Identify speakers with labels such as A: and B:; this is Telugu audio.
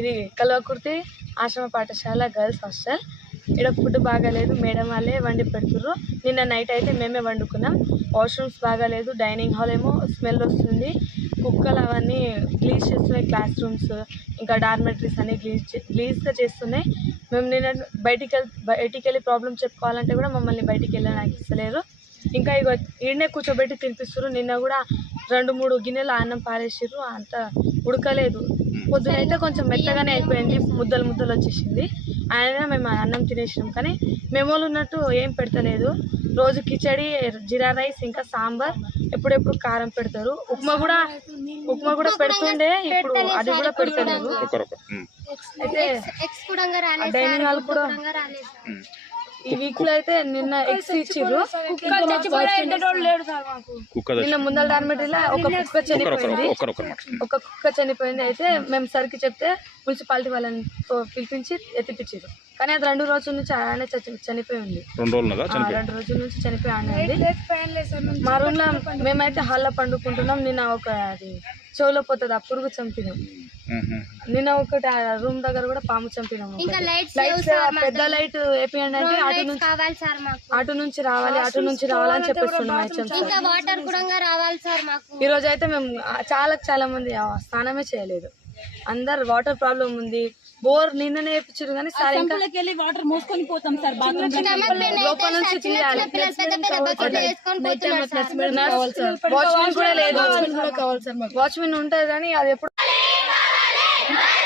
A: ఇది కల్వకుర్తి ఆశ్రమ పాఠశాల గర్ల్స్ హాస్టల్ ఇక్కడ ఫుడ్ బాగాలేదు మేడం వాళ్ళే వండి పెడుతుండ్రు నిన్న నైట్ అయితే మేమే వండుకున్నాం వాష్రూమ్స్ బాగాలేదు డైనింగ్ హాల్ ఏమో స్మెల్ వస్తుంది కుక్కలు అవన్నీ గ్లీజ్ చేస్తున్నాయి క్లాస్ రూమ్స్ ఇంకా డార్మెటరీస్ అన్ని గ్లీజ్ గ్లీజ్గా చేస్తున్నాయి మేము నిన్న బయటికి వెళ్ బయటికి వెళ్ళి ప్రాబ్లం చెప్పుకోవాలంటే కూడా మమ్మల్ని బయటికి వెళ్ళడానికి ఇస్తలేరు ఇంకా ఇక ఈడనే కూర్చోబెట్టి తినిపిస్తున్నారు నిన్న కూడా రెండు మూడు గిన్నెలు అన్నం పారేసిర్రు అంత ఉడకలేదు పొద్దున అయితే కొంచెం మెత్తగానే అయిపోయింది ముద్దలు ముద్దలు వచ్చేసింది ఆయన మేము అన్నం తినేసినాం కానీ మెమోలు ఉన్నట్టు ఏం పెడతలేదు రోజు కిచడి జీరా రైస్ ఇంకా సాంబార్ ఎప్పుడెప్పుడు కారం పెడతారు ఉప్మా కూడా ఉప్మా కూడా పెడుతుండే
B: ఇప్పుడు అది కూడా పెడతలేదు అయితే డైనింగ్ హాల్ కూడా
A: ఈ వీక్ లో అయితే నిన్న ఎగ్స్ ఇచ్చిర్రు నిన్న ముందల డార్మెటరీలో ఒక కుక్క చనిపోయింది ఒక కుక్క చనిపోయింది అయితే మేము సరికి చెప్తే మున్సిపాలిటీ వాళ్ళని పిలిపించి ఎత్తిపించారు కానీ అది రెండు రోజుల నుంచి ఆడనే చనిపోయి ఉంది రెండు రోజుల నుంచి చనిపోయి ఆయన మా రూమ్ లో మేమైతే హాల్లో పండుకుంటున్నాం నిన్న ఒక అది చెవులో పోతుంది ఆ పురుగు చంపినాం నిన్న ఒకటి రూమ్ దగ్గర కూడా పాము చంపినాము పెద్ద లైట్
B: ఏపీఎండి అటు నుంచి
A: అటు నుంచి రావాలి అటు నుంచి రావాలని చెప్పేస్తున్నాం ఈ రోజు అయితే మేము చాలా చాలా మంది స్నానమే చేయలేదు అందరు వాటర్ ప్రాబ్లం ఉంది బోర్ నిన్ననే వేపించారు కానీ
B: సార్ ఇంకా వాటర్ మోసుకొని పోతాం సార్ లోపల నుంచి తీయాలి వాచ్మెన్ కూడా లేదు వాచ్మెన్ ఉంటది కానీ అది ఎప్పుడు Bye.